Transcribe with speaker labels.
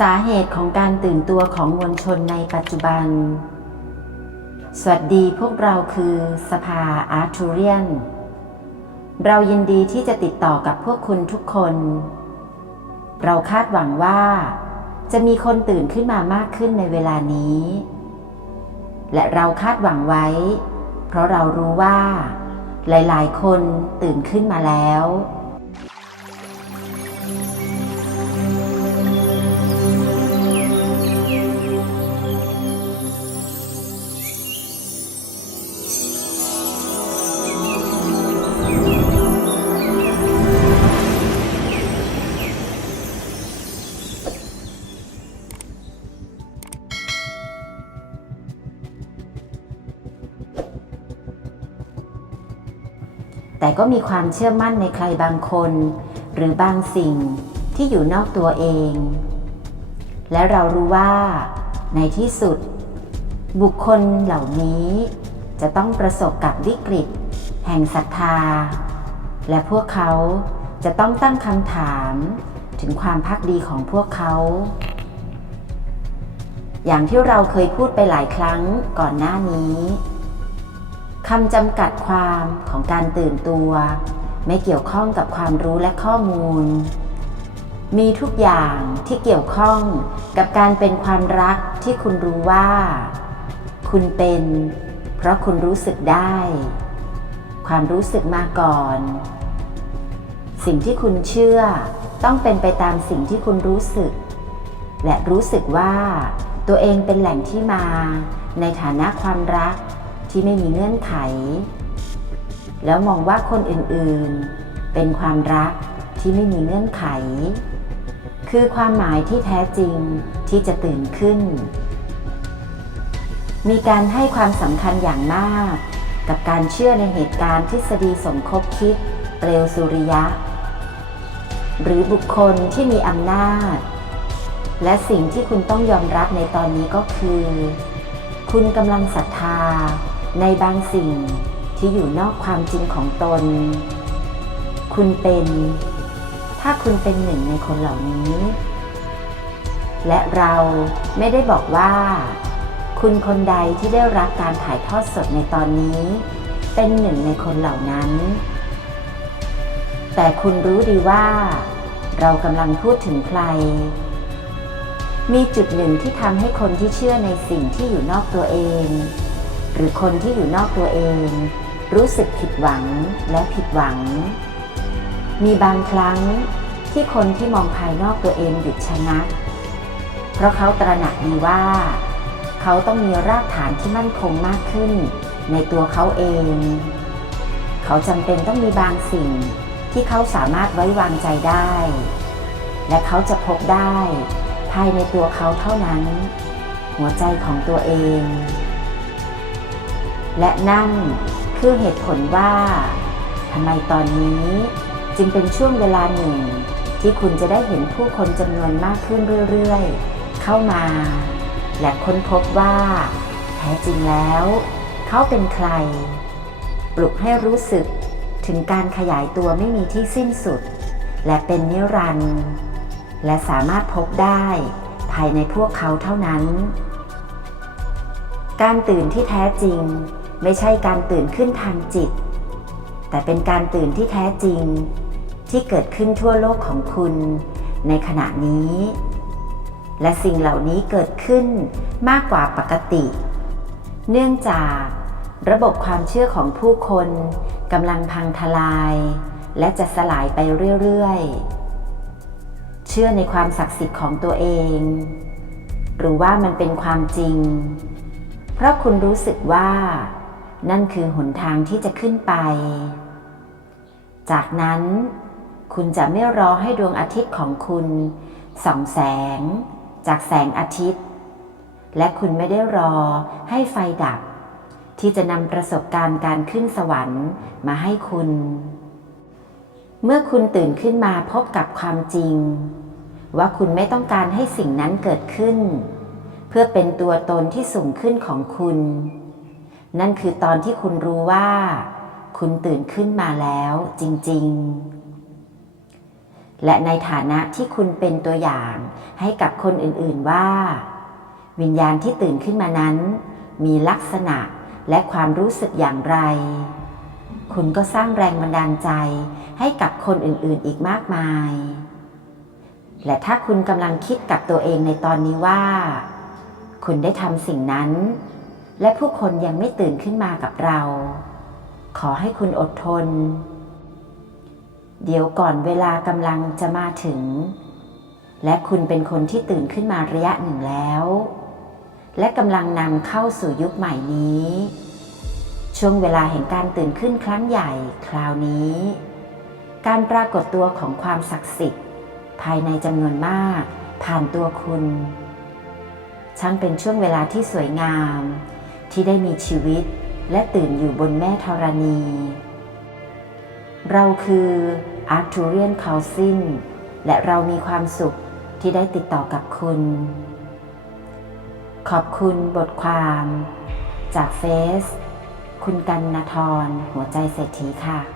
Speaker 1: สาเหตุของการตื่นตัวของมวลชนในปัจจุบัน สวัสดีพวกเราคือสภาอาร์ทูเรียน เรายินดีที่จะติดต่อกับพวกคุณทุกคน เราคาดหวังว่า จะมีคนตื่นขึ้นมามากขึ้นในเวลานี้ และเราคาดหวังไว้ เพราะเรารู้ว่า หลาย ๆ คนตื่นขึ้นมาแล้ว แต่ก็มีความเชื่อมั่นในใครบางคน หรือบางสิ่งที่อยู่นอกตัวเอง และเรารู้ว่า ในที่สุด บุคคลเหล่านี้ จะต้องประสบกับวิกฤต แห่งศรัทธา และพวกเขาจะต้องตั้งคำถามถึงความพักดีของพวกเขา อย่างที่เราเคยพูดไปหลายครั้งก่อนหน้านี้ คำจำกัดความของการตื่นตัว ไม่เกี่ยวข้องกับความรู้และข้อมูล มีทุกอย่างที่เกี่ยวข้องกับการเป็นความรักที่คุณรู้ว่า คุณเป็น เพราะคุณรู้สึกได้ ความรู้สึกมาก่อน สิ่งที่คุณเชื่อต้องเป็นไปตามสิ่งที่คุณรู้สึก และรู้สึกว่าตัวเองเป็นแหล่งที่มาในฐานะความรัก ที่ไม่มีเงื่อนไข แล้วมองว่าคนอื่นๆ เป็นความรักที่ไม่มีเงื่อนไข คือความหมายที่แท้จริงที่จะตื่นขึ้น มีการให้ความสำคัญอย่างมาก กับการเชื่อในเหตุการณ์ทฤษฎีสมคบคิด เปลวสุริยะ หรือบุคคลที่มีอำนาจ และสิ่งที่คุณต้องยอมรับในตอนนี้ก็คือ คุณกำลังศรัทธา ในบางสิ่งที่อยู่นอกความจริงของตน คุณเป็น ถ้าคุณเป็นหนึ่งในคนเหล่านี้ และเราไม่ได้บอกว่า คุณคนใดที่ได้รับการถ่ายทอดสดในตอนนี้ เป็นหนึ่งในคนเหล่านั้น แต่คุณรู้ดีว่า เรากำลังพูดถึงใคร มีจุดหนึ่งที่ทำให้คนที่เชื่อในสิ่งที่อยู่นอกตัวเอง หรือคนที่อยู่นอกตัวเอง รู้สึกผิดหวังและผิดหวัง มีบางครั้งที่คนที่มองภายนอกตัวเองหยุดชะงักเพราะเขาตระหนักดีว่า เขาต้องมีรากฐานที่มั่นคงมากขึ้น ในตัวเขาเอง เขาจำเป็นต้องมีบางสิ่งที่เขาสามารถไว้วางใจได้ และเขาจะพบได้ ภายในตัวเขาเท่านั้น หัวใจของตัวเอง และนั่นคือเหตุผลว่าทำไมตอนนี้จึงเป็นช่วงเวลาหนึ่ง ที่คุณจะได้เห็นผู้คนจำนวนมากขึ้นเรื่อยๆ เข้ามา และค้นพบว่า แท้จริงแล้ว เขาเป็นใคร ปลุกให้รู้สึกถึงการขยายตัวไม่มีที่สิ้นสุด และเป็นนิรันดร์และสามารถพบได้ภายในพวกเขาเท่านั้น การตื่นที่แท้จริง ไม่ใช่การตื่นขึ้นทางจิต แต่เป็นการตื่นที่แท้จริง ที่เกิดขึ้นทั่วโลกของคุณในขณะนี้ และสิ่งเหล่านี้เกิดขึ้นมากกว่าปกติ เนื่องจากระบบความเชื่อของผู้คนกำลังพังทลาย และจะสลายไปเรื่อยๆ เชื่อในความศักดิ์สิทธิ์ของตัวเอง หรือว่ามันเป็นความจริง เพราะคุณรู้สึกว่า นั่นคือหนทางที่จะขึ้นไป จากนั้นคุณจะไม่รอให้ดวงอาทิตย์ของคุณส่องแสง จากแสงอาทิตย์ และคุณไม่ได้รอให้ไฟดับ ที่จะนำประสบการณ์การขึ้นสวรรค์มาให้คุณ เมื่อคุณตื่นขึ้นมาพบกับความจริง ว่าคุณไม่ต้องการให้สิ่งนั้นเกิดขึ้น เพื่อเป็นตัวตนที่สูงขึ้นของคุณ นั่นคือตอนที่คุณรู้ว่า คุณตื่นขึ้นมาแล้วจริง ๆ และในฐานะที่คุณเป็นตัวอย่างให้กับคนอื่นๆว่า วิญญาณที่ตื่นขึ้นมานั้น มีลักษณะและความรู้สึกอย่างไร คุณก็สร้างแรงบันดาลใจให้กับคนอื่นๆอีกมากมาย และถ้าคุณกำลังคิดกับตัวเองในตอนนี้ว่า คุณได้ทำสิ่งนั้น และผู้คนยังไม่ตื่นขึ้นมากับเรา ขอให้คุณอดทน เดี๋ยวก่อนเวลากำลังจะมาถึง และคุณเป็นคนที่ตื่นขึ้นมาระยะหนึ่งแล้ว และกำลังนำเข้าสู่ยุคใหม่นี้ ช่วงเวลาแห่งการตื่นขึ้นครั้งใหญ่คราวนี้ การปรากฏตัวของความศักดิ์สิทธิ์ ภายในจำนวนมาก ผ่านตัวคุณช่างเป็นช่วงเวลาที่สวยงาม ที่ได้มีชีวิตและตื่นอยู่บนแม่ธรณี เราคืออาร์ทูเรียนคาซินและเรามีความสุขที่ได้ติดต่อกับคุณ ขอบคุณบทความ จากเฟซคุณกันนทรหัวใจเศรษฐีค่ะ